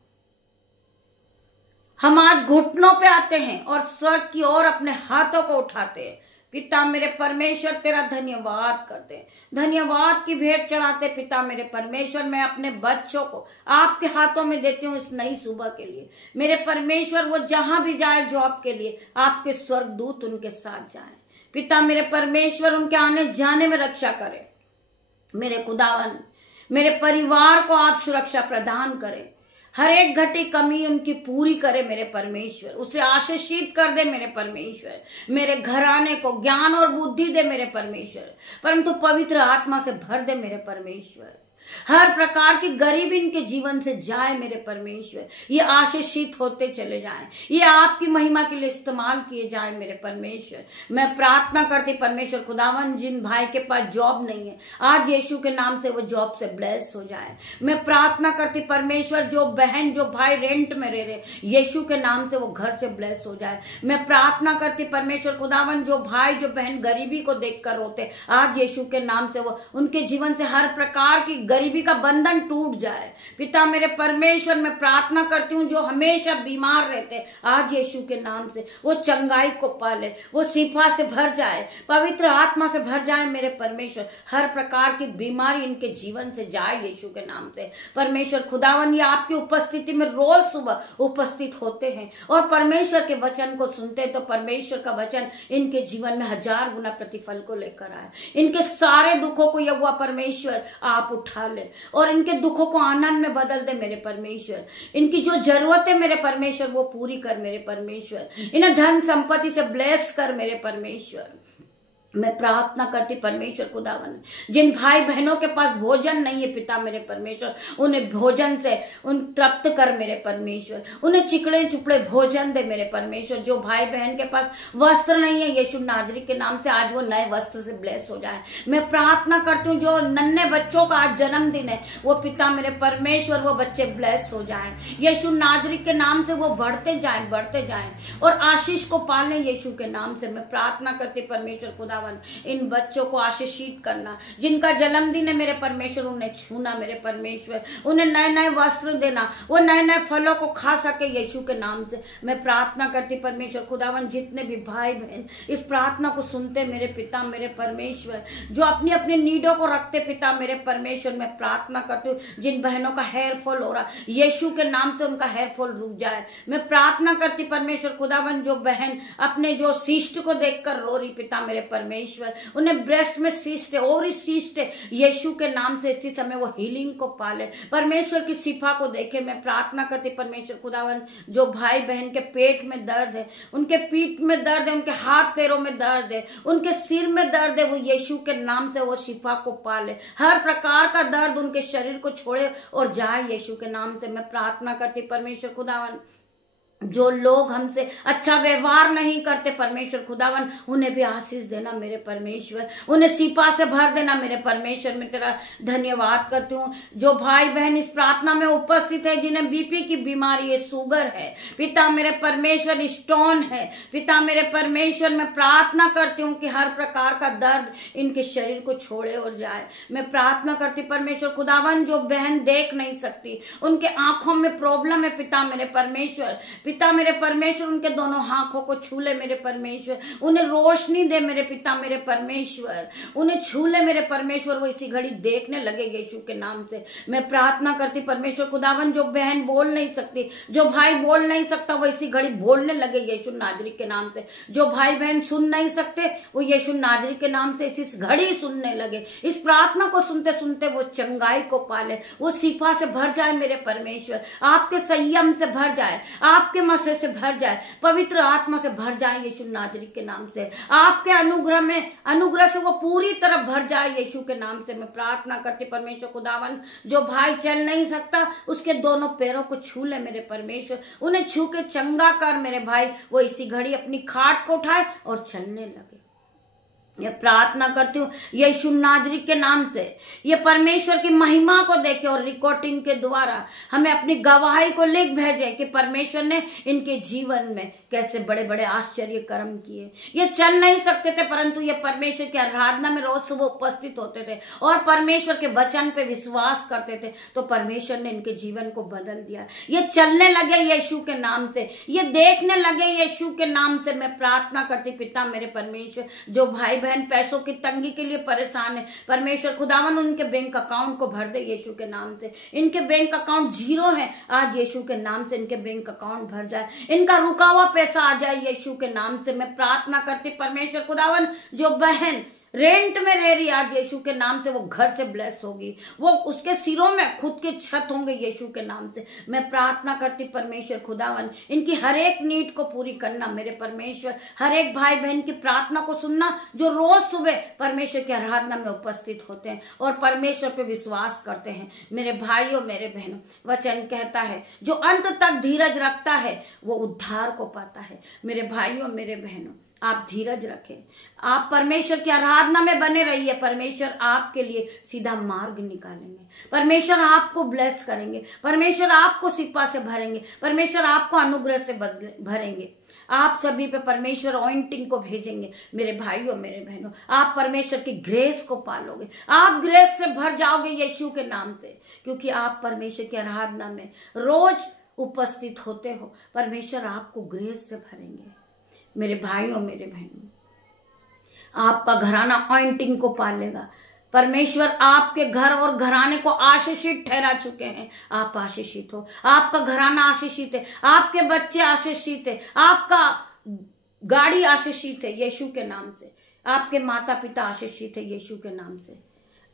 हम आज घुटनों पे आते हैं और स्वर्ग की ओर अपने हाथों को उठाते हैं। पिता मेरे परमेश्वर, तेरा धन्यवाद करते हैं, धन्यवाद की भेंट चढ़ाते। पिता मेरे परमेश्वर, मैं अपने बच्चों को आपके हाथों में देती हूँ इस नई सुबह के लिए। मेरे परमेश्वर, वो जहां भी जाए जॉब के लिए, आपके स्वर्गदूत उनके साथ जाएं। पिता मेरे परमेश्वर, उनके आने जाने में रक्षा करें। मेरे खुदावन, मेरे परिवार को आप सुरक्षा प्रदान करें। हर एक घटी कमी उनकी पूरी करे मेरे परमेश्वर। उसे आशीषित कर दे मेरे परमेश्वर। मेरे घराने को ज्ञान और बुद्धि दे मेरे परमेश्वर, परंतु पवित्र आत्मा से भर दे मेरे परमेश्वर। हर प्रकार की गरीबी इनके जीवन से जाए मेरे परमेश्वर। ये आशीषित होते चले जाएं, ये आपकी महिमा के लिए इस्तेमाल किए जाए मेरे परमेश्वर। मैं प्रार्थना करती परमेश्वर खुदावन, जिन भाई के पास जॉब नहीं है, आज यीशु के नाम से वो जॉब से ब्लेस हो जाए। मैं प्रार्थना करती परमेश्वर, जो बहन जो भाई रेंट में रह रहे, यीशु के नाम से वो घर से ब्लेस हो जाए। मैं प्रार्थना करती परमेश्वर खुदावन, जो भाई जो बहन गरीबी को देखकर रोते, आज यीशु के नाम से वो उनके जीवन से हर प्रकार की गरीबी का बंधन टूट जाए। पिता मेरे परमेश्वर, मैं प्रार्थना करती हूँ जो हमेशा बीमार रहते, आज यीशु के नाम से वो चंगाई को पाले, वो शिफा से भर जाए, पवित्र आत्मा से भर जाए मेरे परमेश्वर। हर प्रकार की बीमारी इनके जीवन से जाए यीशु के नाम से। परमेश्वर खुदावन, ये आपकी उपस्थिति में रोज सुबह उपस्थित होते हैं और परमेश्वर के वचन को सुनते हैं, तो परमेश्वर का वचन इनके जीवन में 1000 गुना प्रतिफल को लेकर आए। इनके सारे दुखों को यहोवा परमेश्वर आप उठा ले और इनके दुखों को आनंद में बदल दे मेरे परमेश्वर। इनकी जो जरूरत है मेरे परमेश्वर वो पूरी कर मेरे परमेश्वर। इन्हें धन संपत्ति से ब्लेस कर मेरे परमेश्वर। मैं प्रार्थना करती परमेश्वर खुदावन, जिन भाई बहनों के पास भोजन नहीं है पिता मेरे परमेश्वर, उन्हें भोजन से उन तृप्त कर मेरे परमेश्वर। उन्हें चिकड़े चुपड़े भोजन दे मेरे परमेश्वर। जो भाई बहन के पास वस्त्र नहीं है, यीशु नाजरी के नाम से आज वो नए वस्त्र से ब्लेस हो जाए। मैं प्रार्थना करती हूँ जो नन्हे बच्चों का आज जन्मदिन है, वो पिता मेरे परमेश्वर वो बच्चे ब्लेस हो जाए। यीशु नाजरी के नाम से वो बढ़ते जाएं और आशीष को पालें यीशु के नाम से। मैं प्रार्थना करती परमेश्वर खुदावन, इन बच्चों को आशीषित करना। जिनका जन्मदिन है मेरे परमेश्वर, उन्हें छूना मेरे परमेश्वर। उन्हें नए नए वस्त्र देना, वो नए नए फलों को खा सके यीशु के नाम से। मैं प्रार्थना करती परमेश्वर खुदावन, जितने भी भाई बहन इस प्रार्थना को सुनते मेरे पिता मेरे परमेश्वर, जो अपनी अपनी नीडों को रखते पिता मेरे परमेश्वर, मैं प्रार्थना करती हूँ जिन बहनों का हेयर फॉल हो रहा, यीशु के नाम से उनका हेयर फॉल रुक जाए। मैं प्रार्थना करती परमेश्वर खुदावन, जो बहन अपने जो सिस्ट को देखकर रो रही पिता मेरे परमेश्वर, उन्हें ब्रेस्ट में सिस्ट है और इस सिस्ट है, यीशु के नाम से इसी समय वो हीलिंग को पाले, परमेश्वर की शिफा को देखे। मैं प्रार्थना करती परमेश्वर खुदावन, जो भाई बहन के पेट में दर्द है, उनके पीठ में दर्द है, उनके हाथ पैरों में दर्द है, उनके सिर में दर्द है, वो यीशु के नाम से वो शिफा को पाले। हर प्रकार का दर्द उनके शरीर को छोड़े और जाए यीशु के नाम से। मैं प्रार्थना करती परमेश्वर खुदावन, जो लोग हमसे अच्छा व्यवहार नहीं करते परमेश्वर खुदावन, उन्हें भी आशीष देना मेरे परमेश्वर, उन्हें शिफा से भर देना मेरे परमेश्वर। मैं तेरा धन्यवाद करती हूँ। जो भाई बहन इस प्रार्थना में उपस्थित है, जिन्हें बीपी की बीमारी है, शुगर है पिता मेरे परमेश्वर, स्टोन है पिता मेरे परमेश्वर, मैं प्रार्थना करती हूँ कि हर प्रकार का दर्द इनके शरीर को छोड़े और जाए। मैं प्रार्थना करती परमेश्वर खुदावन, जो बहन देख नहीं सकती, उनके आंखों में प्रॉब्लम है पिता मेरे परमेश्वर, पिता मेरे परमेश्वर उनके दोनों आंखों को छू ले मेरे परमेश्वर, उन्हें रोशनी दे मेरे पिता मेरे परमेश्वर, उन्हें छू ले मेरे परमेश्वर, वो इसी घड़ी देखने लगे यीशु के नाम से। मैं प्रार्थना करती परमेश्वर खुदावन, जो बहन बोल नहीं सकती, जो भाई बोल नहीं सकता, वो इसी घड़ी बोलने लगे यीशु नाजरी के नाम से। जो भाई बहन सुन नहीं सकते, वो यीशु नाजरी के नाम से इसी घड़ी सुनने लगे। इस प्रार्थना को सुनते सुनते वो चंगाई को पाले, वो शिफा से भर जाए मेरे परमेश्वर, आपके संयम से भर जाए, आपके मसे से भर जाए, पवित्र आत्मा से भर जाए यीशु नाजरी के नाम से। आपके अनुग्रह से वो पूरी तरह भर जाए यीशु के नाम से। मैं प्रार्थना करती परमेश्वर खुदावन, जो भाई चल नहीं सकता, उसके दोनों पैरों को छू ले मेरे परमेश्वर, उन्हें छू के चंगा कर मेरे भाई, वो इसी घड़ी अपनी खाट को उठाए और चलने लगे। ये प्रार्थना करती हूँ यीशु नाजरी के नाम से, ये परमेश्वर की महिमा को देखे और रिकॉर्डिंग के द्वारा हमें अपनी गवाही को लिख भेजे कि परमेश्वर ने इनके जीवन में कैसे बड़े बड़े आश्चर्य कर्म किए। ये चल नहीं सकते थे, परंतु ये परमेश्वर की आराधना में रोज सुबह उपस्थित होते थे और परमेश्वर के वचन पे विश्वास करते थे, तो परमेश्वर ने इनके जीवन को बदल दिया। ये चलने लगे यीशु के नाम से, ये देखने लगे यीशु के नाम से। मैं प्रार्थना करती पिता मेरे परमेश्वर, जो भाई बहन पैसों की तंगी के लिए परेशान है, परमेश्वर खुदावन उनके बैंक अकाउंट को भर दे यीशु के नाम से। इनके बैंक अकाउंट 0 है, आज यीशु के नाम से इनके बैंक अकाउंट भर जाए, इनका रुका हुआ पैसा आ जाए यीशु के नाम से। मैं प्रार्थना करती परमेश्वर खुदावन, जो बहन रेंट में रह रही आज यीशु के नाम से वो घर से ब्लेस होगी, वो उसके सिरों में खुद के छत होंगे यीशु के नाम से। मैं प्रार्थना करती परमेश्वर खुदावन इनकी हर एक नीड को पूरी करना मेरे परमेश्वर, हर एक भाई बहन की प्रार्थना को सुनना जो रोज सुबह परमेश्वर की आराधना में उपस्थित होते हैं और परमेश्वर पे विश्वास करते हैं। मेरे भाइयों मेरे बहनों, वचन कहता है जो अंत तक धीरज रखता है वो उद्धार को पाता है। मेरे भाइयों मेरे बहनों, आप धीरज रखें, आप परमेश्वर की आराधना में बने रहिए। परमेश्वर आपके लिए सीधा मार्ग निकालेंगे, परमेश्वर आपको ब्लेस करेंगे, परमेश्वर आपको सिपा से भरेंगे, परमेश्वर आपको अनुग्रह से भरेंगे। आप सभी पे परमेश्वर ऑइंटिंग को भेजेंगे। मेरे भाइयों मेरे बहनों, आप परमेश्वर की ग्रेस को पालोगे, आप ग्रेस से भर जाओगे यीशु के नाम से, क्योंकि आप परमेश्वर की आराधना में रोज उपस्थित होते हो। परमेश्वर आपको ग्रेस से भरेंगे। मेरे भाइयों मेरे बहनों, आपका घराना ऑइंटिंग को पालेगा। परमेश्वर आपके घर और घराने को आशीषित ठहरा चुके हैं। आप आशीषित हो, आपका घराना आशीषित है, आपके बच्चे आशीषित है, आपका गाड़ी आशीषित है यीशु के नाम से, आपके माता पिता आशीषित है यीशु के नाम से।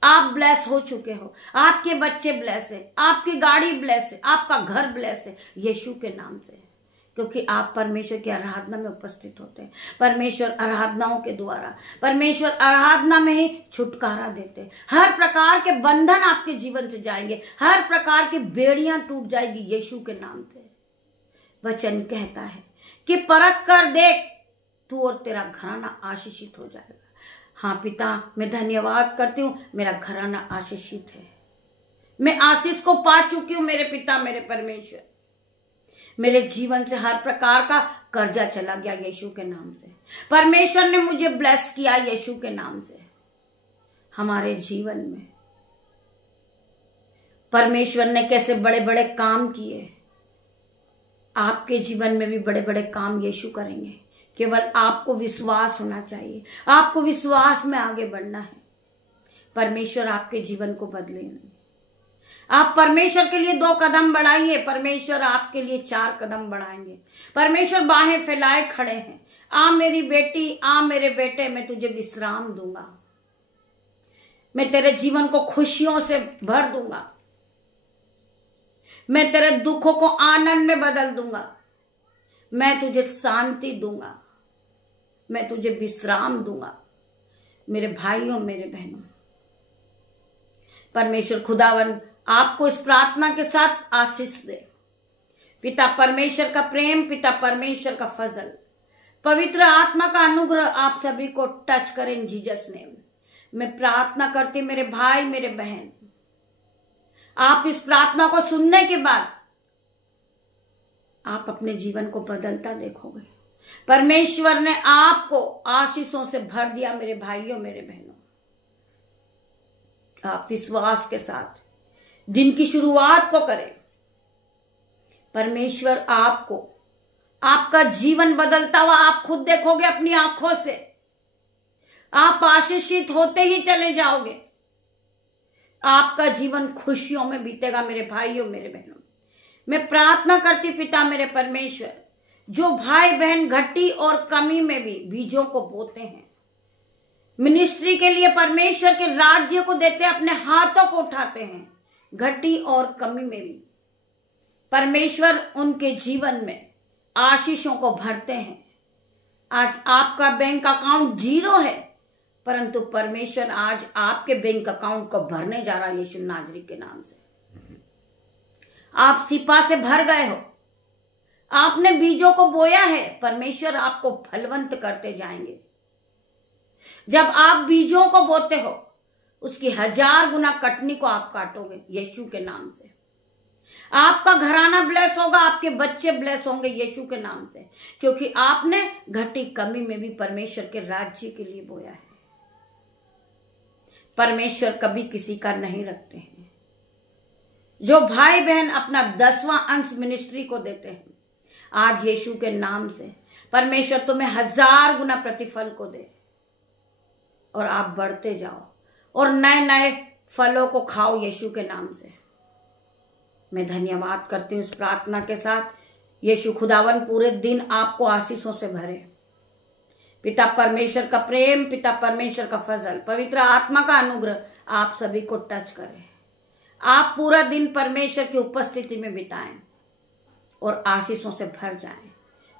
आप ब्लेस हो चुके हो, आपके बच्चे ब्लेस है, आपकी गाड़ी ब्लेस है, आपका घर ब्लेस है यीशु के नाम से, क्योंकि आप परमेश्वर की आराधना में उपस्थित होते हैं। परमेश्वर आराधनाओं के द्वारा, परमेश्वर आराधना में ही छुटकारा देते हैं। हर प्रकार के बंधन आपके जीवन से जाएंगे, हर प्रकार की बेड़ियां टूट जाएगी यीशु के नाम से। वचन कहता है कि परख कर देख, तू और तेरा घराना आशीषित हो जाएगा। हाँ पिता, मैं धन्यवाद करती हूँ, मेरा घराना आशीषित है, मैं आशीष को पा चुकी हूँ। मेरे पिता मेरे परमेश्वर, मेरे जीवन से हर प्रकार का कर्जा चला गया यीशु के नाम से। परमेश्वर ने मुझे ब्लेस किया यीशु के नाम से। हमारे जीवन में परमेश्वर ने कैसे बड़े बड़े काम किए, आपके जीवन में भी बड़े बड़े काम यीशु करेंगे। केवल आपको विश्वास होना चाहिए, आपको विश्वास में आगे बढ़ना है। परमेश्वर आपके जीवन को बदलेंगे। आप परमेश्वर के लिए 2 कदम बढ़ाइए, परमेश्वर आपके लिए 4 कदम बढ़ाएंगे। परमेश्वर बाहें फैलाए खड़े हैं। आ मेरी बेटी, आ मेरे बेटे, मैं तुझे विश्राम दूंगा, मैं तेरे जीवन को खुशियों से भर दूंगा, मैं तेरे दुखों को आनंद में बदल दूंगा, मैं तुझे शांति दूंगा, मैं तुझे विश्राम दूंगा। मेरे भाइयों मेरे बहनों, परमेश्वर खुदावन आपको इस प्रार्थना के साथ आशीष दे। पिता परमेश्वर का प्रेम, पिता परमेश्वर का फजल, पवित्र आत्मा का अनुग्रह आप सभी को टच करें इन जीसस नेम। मैं प्रार्थना करती मेरे भाई मेरे बहन, आप इस प्रार्थना को सुनने के बाद आप अपने जीवन को बदलता देखोगे। परमेश्वर ने आपको आशीषों से भर दिया। मेरे भाइयों मेरे बहनों, आप विश्वास के साथ दिन की शुरुआत को करें। परमेश्वर आपको, आपका जीवन बदलता हुआ आप खुद देखोगे अपनी आंखों से। आप आशीषित होते ही चले जाओगे, आपका जीवन खुशियों में बीतेगा। मेरे भाइयों मेरे बहनों, मैं प्रार्थना करती पिता मेरे परमेश्वर, जो भाई बहन घटी और कमी में भी बीजों को बोते हैं, मिनिस्ट्री के लिए परमेश्वर के राज्य को देते हैं, अपने हाथों को उठाते हैं, घटी और कमी में भी परमेश्वर उनके जीवन में आशीषों को भरते हैं। आज आपका बैंक अकाउंट 0 है, परंतु परमेश्वर आज आपके बैंक अकाउंट को भरने जा रहा है यीशु नाजरी के नाम से। आप सिपा से भर गए हो, आपने बीजों को बोया है, परमेश्वर आपको फलवंत करते जाएंगे। जब आप बीजों को बोते हो, उसकी 1000 गुना कटनी को आप काटोगे यीशु के नाम से। आपका घराना ब्लेस होगा, आपके बच्चे ब्लेस होंगे यीशु के नाम से, क्योंकि आपने घटी कमी में भी परमेश्वर के राज्य के लिए बोया है। परमेश्वर कभी किसी का नहीं रखते हैं। जो भाई बहन अपना 10वां अंश मिनिस्ट्री को देते हैं, आज यीशु के नाम से परमेश्वर तुम्हें 1000 गुना प्रतिफल को दे और आप बढ़ते जाओ और नए नए फलों को खाओ यीशु के नाम से। मैं धन्यवाद करती हूँ इस प्रार्थना के साथ। यीशु खुदावन पूरे दिन आपको आशीषों से भरे। पिता परमेश्वर का प्रेम, पिता परमेश्वर का फजल, पवित्र आत्मा का अनुग्रह आप सभी को टच करे। आप पूरा दिन परमेश्वर की उपस्थिति में बिताएं और आशीषों से भर जाएं।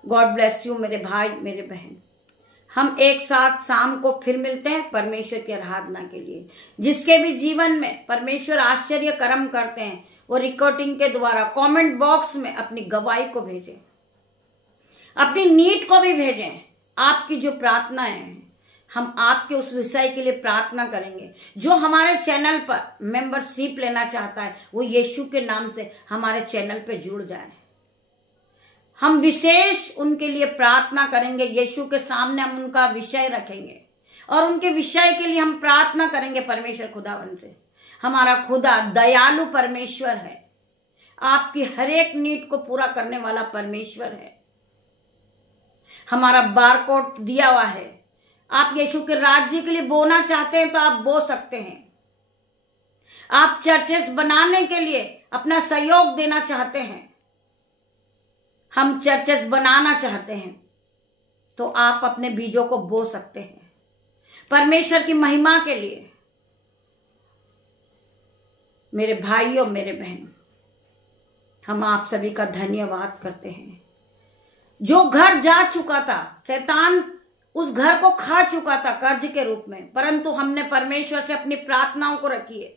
गॉड ब्लेस यू मेरे भाई, मेरे बहन। हम एक साथ शाम को फिर मिलते हैं परमेश्वर की आराधना के लिए। जिसके भी जीवन में परमेश्वर आश्चर्य कर्म करते हैं वो रिकॉर्डिंग के द्वारा कमेंट बॉक्स में अपनी गवाही को भेजें, अपनी नीड को भी भेजें। आपकी जो प्रार्थनाएं हैं हम आपके उस विषय के लिए प्रार्थना करेंगे। जो हमारे चैनल पर मेंबरशिप लेना चाहता है वो यीशु के नाम से हमारे चैनल पे जुड़ जाए। हम विशेष उनके लिए प्रार्थना करेंगे। यीशु के सामने हम उनका विषय रखेंगे और उनके विषय के लिए हम प्रार्थना करेंगे परमेश्वर खुदावन से। हमारा खुदा दयालु परमेश्वर है, आपकी हर एक नीड को पूरा करने वाला परमेश्वर है। हमारा बारकोड दिया हुआ है। आप यीशु के राज्य के लिए बोना चाहते हैं तो आप बो सकते हैं। आप चर्चेस बनाने के लिए अपना सहयोग देना चाहते हैं, हम चर्चेस बनाना चाहते हैं तो आप अपने बीजों को बो सकते हैं परमेश्वर की महिमा के लिए। मेरे भाइयों, मेरे बहनों, हम आप सभी का धन्यवाद करते हैं। जो घर जा चुका था, शैतान उस घर को खा चुका था कर्ज के रूप में, परंतु हमने परमेश्वर से अपनी प्रार्थनाओं को रखी है।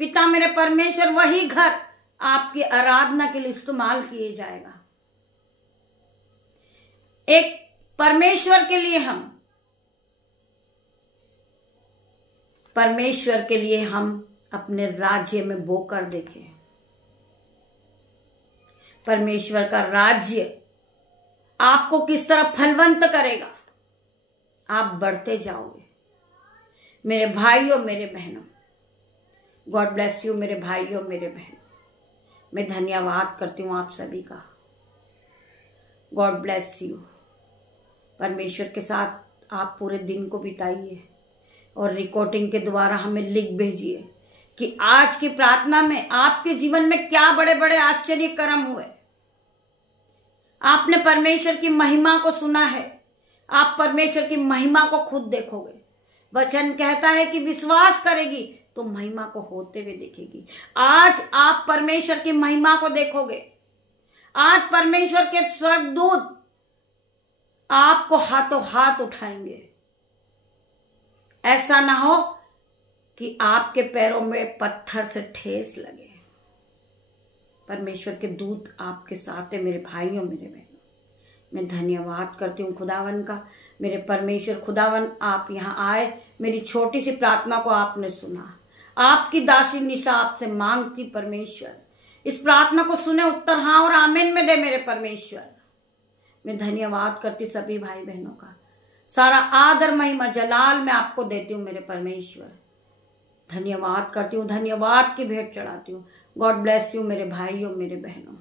पिता मेरे परमेश्वर वही घर आपकी आराधना के लिए इस्तेमाल किए जाएगा। एक परमेश्वर के लिए हम अपने राज्य में बोकर देखें। परमेश्वर का राज्य आपको किस तरह फलवंत करेगा, आप बढ़ते जाओगे। मेरे भाइयों, मेरे बहनों, गॉड ब्लेस यू मेरे भाइयों, मेरे बहन। मैं धन्यवाद करती हूं आप सभी का। God bless you. परमेश्वर के साथ आप पूरे दिन को बिताइए और रिकॉर्डिंग के द्वारा हमें लिख भेजिए कि आज की प्रार्थना में आपके जीवन में क्या बड़े बड़े आश्चर्य कर्म हुए। आपने परमेश्वर की महिमा को सुना है, आप परमेश्वर की महिमा को खुद देखोगे। वचन कहता है कि विश्वास करेगी तो महिमा को होते हुए देखेगी। आज आप परमेश्वर की महिमा को देखोगे। आज परमेश्वर के स्वर्गदूत आपको हाथों हाथ उठाएंगे। ऐसा ना हो कि आपके पैरों में पत्थर से ठेस लगे। परमेश्वर के दूत आपके साथ है मेरे भाइयों, मेरे बहनों। मैं धन्यवाद करती हूँ खुदावन का। मेरे परमेश्वर खुदावन, आप यहाँ आए, मेरी छोटी सी प्रार्थना को आपने सुना। आपकी दासी निशा आपसे मांगती परमेश्वर, इस प्रार्थना को सुने, उत्तर हाँ और आमीन में दे मेरे परमेश्वर। मैं धन्यवाद करती सभी भाई बहनों का। सारा आदर महिमा जलाल मैं आपको देती हूँ मेरे परमेश्वर। धन्यवाद करती हूँ, धन्यवाद की भेंट चढ़ाती हूँ। गॉड ब्लेस यू मेरे भाइयों, मेरे बहनों।